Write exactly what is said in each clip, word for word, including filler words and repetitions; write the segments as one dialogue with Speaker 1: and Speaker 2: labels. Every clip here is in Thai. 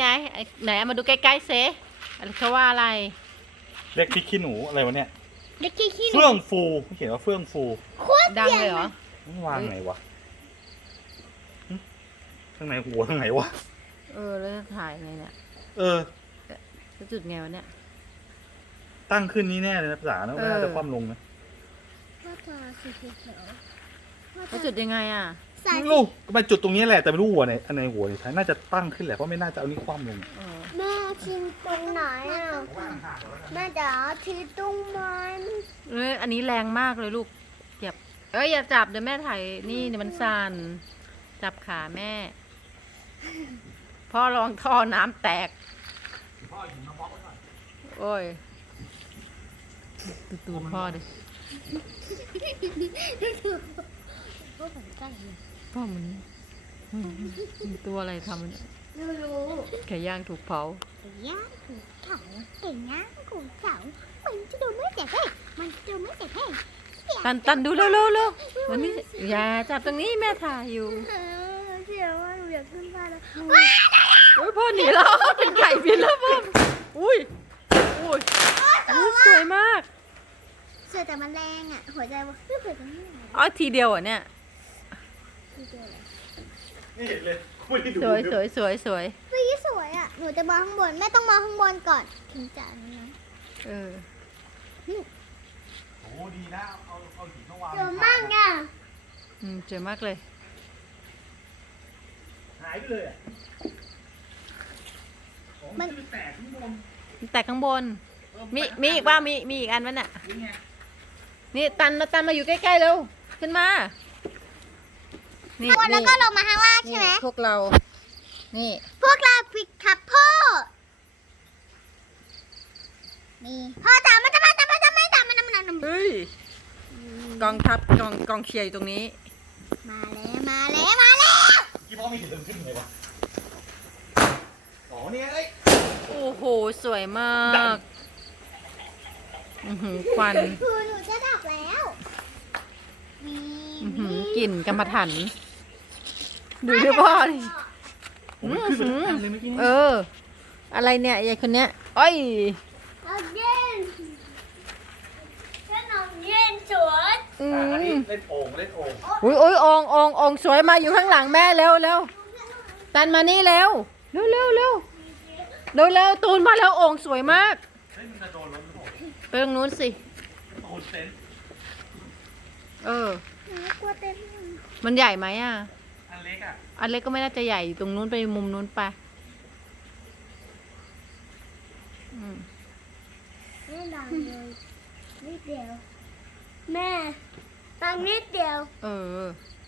Speaker 1: ล้ๆไหนเอามาดูใกล้ๆเซอะไรเขาว่าอะไร
Speaker 2: เรียกพริกขี้หนูอะไรวะเนี่ย
Speaker 3: เด็กขี้ขี้
Speaker 2: เฟื่องฟูเขียนว่าเฟื่องฟู
Speaker 3: โคตร
Speaker 1: ดัง
Speaker 3: เสีย
Speaker 1: เลยเหรอ
Speaker 2: มันวางไหนวะหึข้างในหัวข้างไหนวะ
Speaker 1: เออแล้วถ่ายไงเนี่ย
Speaker 2: เออ
Speaker 1: จะจุดไงวะเนี่ย
Speaker 2: ตั้งขึ้นนี่แน่เลยนะภาษานะ
Speaker 1: เออ
Speaker 2: ไม่น่าจะคว่ำลงนะ
Speaker 3: พ่อตาสีเขียวพ่อ
Speaker 1: แล้ว
Speaker 3: ตา
Speaker 1: จุดยังไงอ่ะ
Speaker 3: สาย
Speaker 2: ไม่รู้ก็ไปจุดตรงนี้แหละแต่ไม่รู้หัวไหนอันไหนหัวไหนท้ายน่าจะตั้งขึ้นแหละเพราะไม่น่าจะเอานี่คว่ำลง
Speaker 1: เออ
Speaker 3: แม่ชิมตรงไหนอ่ะแม่จ๋าชี้ตรงมัน
Speaker 1: เอ้ยอันนี้แรงมากเลยลูกเก็บเอ้ยอย่าจับเดี๋ยวแม่ถ่ายนี่เดี๋ยวมันสั่นจับขาแม่พ่อลองท่อน้ำแตกโอ้ยตูตูนพ่อดิ
Speaker 3: พ่อผมใกล้เลย
Speaker 1: พ่อมันอืมมีตัวอะไรทำมันย
Speaker 3: ไม่รู้
Speaker 1: ไก่ย่างถูกเผา
Speaker 3: ไก่ย่างถูกเผาไก่ย่างถูกเผามันจะโดนไม่เจ็บแห้งมันจะโดนไม่เจ็บแห้ง
Speaker 1: ตันตันดูเร็วเร็วเร็ววันนี้อย่าจับตรงนี้แม่ถ่ายอยู่
Speaker 3: เออเสียว่าหนูอยากขึ้นบ้านแล้ว
Speaker 1: โอ้ยพ่อหนีแล้วเป็นไก่บินแล้วพ่ออุ้ยอุ้ยอุ้ยสวยมาก
Speaker 3: เสือแต่มันแรงอ่ะหัวใจว่าเฮ้ยหัวใจไม่ไหว
Speaker 1: อ๋อทีเดียวอ่ะเนี่ย
Speaker 3: ทีเดียวเลย
Speaker 2: ไม่เห็นเลยไม่ได้ดู
Speaker 1: สวยสวยสวยสวย
Speaker 3: เฮ้ยสวยอ่ะหนูจะมองข้างบนแม่ต้องมองข้างบนก่อนถึงจะอันนี้นะ
Speaker 1: เออ
Speaker 2: โอ้ดีนะเอาเอาหินมาวาง
Speaker 3: เยอะมากอ่ะ
Speaker 1: อืมสวยมากเลย
Speaker 2: หายไปเลยอ่ะอ๋อมันจะแตกข้างบน
Speaker 1: แต่ข้างบน
Speaker 2: เออ
Speaker 1: มี
Speaker 2: แตกข้าง
Speaker 1: มีอีกว่ามีมีอีกอันวะน่ะ
Speaker 2: นี่ไง
Speaker 1: นี่ตันตันมาอยู่ใกล้ๆเร็วขึ้นมานี่
Speaker 3: ข้างบนแล้วก็ลงมาข้างล่างใช่ไหม
Speaker 1: นี่พวกเรา นี่
Speaker 3: พวกเราพิกคัพพ่อนี่พ่อจ๋ามันจะมาจะมาจะมาจะมาจะมาจะมา
Speaker 1: เฮ้ยกองทัพกองกองเชียร์อยู่ตรงนี้
Speaker 3: มาแล้วมาแล้วมาแล้ว
Speaker 2: กี่พ่อไม่เห็นเดินขึ้นเลยวะอ๋อเนี่ยเอ้ย
Speaker 1: โอ้โหสวยมา
Speaker 2: ดั
Speaker 1: ก
Speaker 2: ง
Speaker 1: อือหือควัน
Speaker 3: คือหนูจะดับแล้วนี่
Speaker 1: อื้อหือกลิ่นกรรมฐานดูดิพ่อดิ
Speaker 2: ผมไม่ขึ้นไปทั้งอันเลยเมื่อกี้นี้
Speaker 1: เออ อะไรเนี่ยยายคนเนี้ยอ้อย
Speaker 3: เอาเย็นขนมเย็นสวย
Speaker 1: อื
Speaker 2: อ่ะอันนี้
Speaker 1: ม
Speaker 2: เล่นโอ่งเล่นโอ่ง
Speaker 1: อุ้ยอุ้ยองององสวยมาอยู่ข้างหลังแม่เร็วเร็วตันมานี่เร็วเร็วเร็วเร็วเร็วเร็วตูนมาแล้วองสวยมาก
Speaker 2: เฮ้ยมันจะโดนรถหรือเปล่า
Speaker 1: ไปตรงนู้นสิ
Speaker 2: โดนเต็นท์
Speaker 1: เออ
Speaker 3: หนูกลัวเต็ม
Speaker 1: มันใหญ่ไหมอ่ะ
Speaker 2: อันเล็กอ่ะ
Speaker 1: อันเล็กก็ไม่น่าจะใหญ่อยู่ตรงนู้นไปมุมนู้นไปอืม
Speaker 3: ไม่ดังเลยนิดเดียวแม่ดังนิดเดียว
Speaker 1: เออ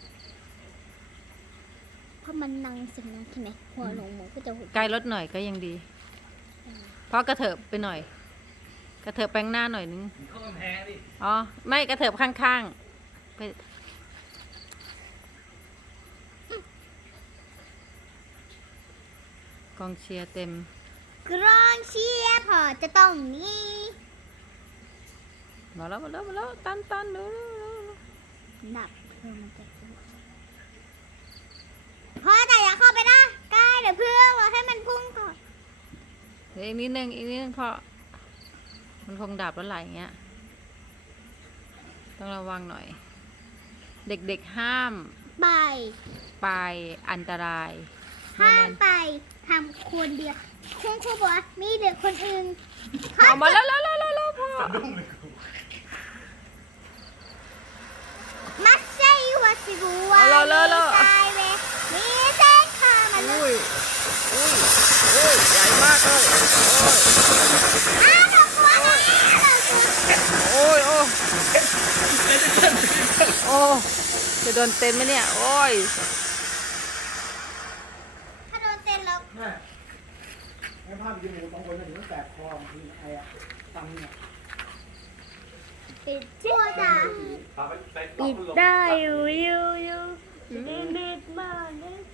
Speaker 3: เพราะมันดังเสียงดังใช่ไหมหัวหลงหมูก็จะหุบ
Speaker 1: ใกล้รถหน่อยก็ยังดี เพราะกระเถิบไปหน่อย กระเถิบแปลงหน้าหน่อยนึง
Speaker 2: มันเข้ากำแพงดิ
Speaker 1: อ๋อ ไม่กระเถิบข้างๆไปกองเชียร์เต็ม
Speaker 3: กรองเชียร์พอจะต้องมี
Speaker 1: มาแล้วมาแล้วมาแล้วตันตันเร็วเร็วเร็วเร็ว
Speaker 3: ดับเพื่อมันจะพ่อแต่อย่าเข้าไปนะใกล้เดี๋ยวเพื่อนเราให้มันพุ่งก่อน
Speaker 1: เดี๋ยวอีกนิดนึงอีกนิดนึงเพราะมันคงดับแล้วไหลอย่างเงี้ย ต้องระวังหน่อย เด็กๆห้าม
Speaker 3: ไป
Speaker 1: ไปอันตราย
Speaker 3: ห้ามไปทำคนเดียวคุณครูบอกว่ามีเด็กคนอื่น
Speaker 1: เอามาแล้วแล้วแล้วแล้วแล้วพ่อ
Speaker 2: สะดุ้งเลยกู
Speaker 3: มัสเซยวาสิบัว
Speaker 1: เอาแล้วแล้วแล้ว
Speaker 3: ตายเวมีเส้นคามาเล
Speaker 1: อุ้
Speaker 3: ย
Speaker 1: ยอุ้ยอุ้ยใหญ่มากเลย
Speaker 3: อ้าวเรากลัวแล้วเรากลัว
Speaker 1: โอ้ยโอ้ยโอ้จะโดนเต็นไหมเนี่ย โอ้ย
Speaker 3: ถ้าโดนเต้นแล้ว
Speaker 2: แม่แม่ภาพยืนอยู่สองคนนะถึงต้องแตกคอคือไอ้อะตังเนี่ย
Speaker 3: ปิดชั่วจ้ะ
Speaker 2: พาไปไป
Speaker 3: ปิดได้อยู่อยู่อยู่นิดนิดมากนิด